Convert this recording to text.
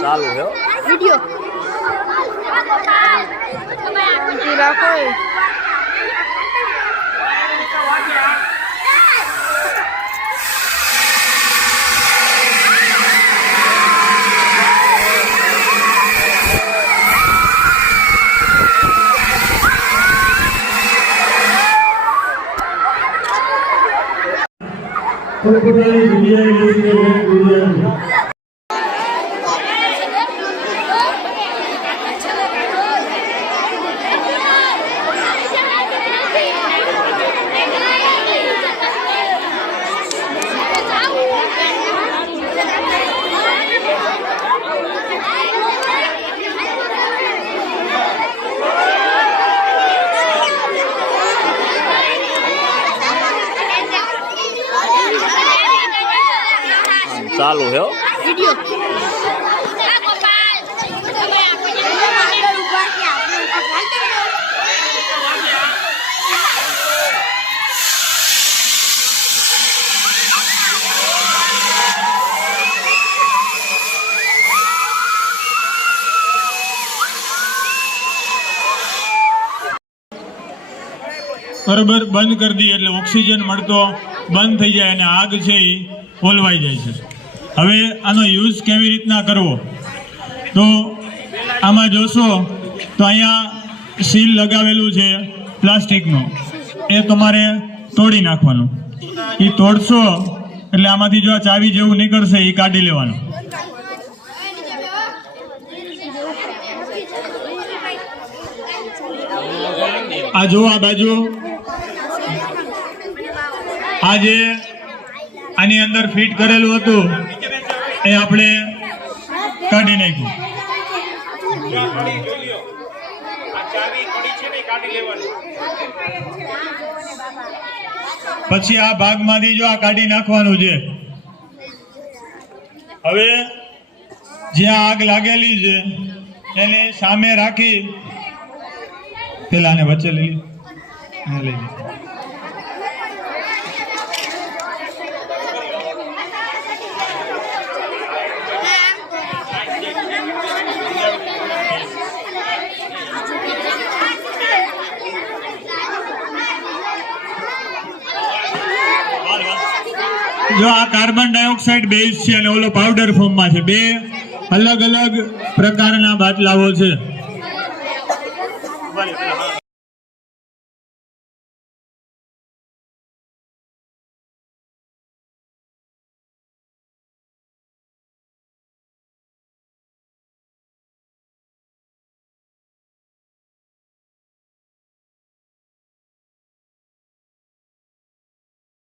ચાલુ છે વિડિયો રાખો ચાલુ છે વિડિયો બરોબર બંધ કરી દઈએ એટલે ઓક્સિજન મળતો બંધ થઈ જાય અને આગ છે એ ઓલવાઈ જાય છે. હવે આનો યુઝ કેવી રીતના કરવો તો આમાં જોશો તો અહીંયા સીલ લગાવેલું છે પ્લાસ્ટિકનું, એ તમારે તોડી નાખવાનું. એ તોડશો એટલે આમાંથી જો આ ચાવી જેવું નીકળશે એ કાઢી લેવાનું. આ જો આ બાજુ આ જે આની અંદર ફિટ કરેલું હતું એ આપણે કાઢી નાખ્યું. પછી આ ભાગમાંથી જો આ કાઢી નાખવાનું છે. હવે જ્યાં આગ લાગેલી છે એને સામે રાખી પેલા આને વચ્ચે લઈ લઈ જો આ કાર્બન ડાયોક્સાઇડ બેઝ છે અને ઓલો પાવડર ફોર્મમાં છે. બે અલગ અલગ પ્રકારના બાટલાઓ છે.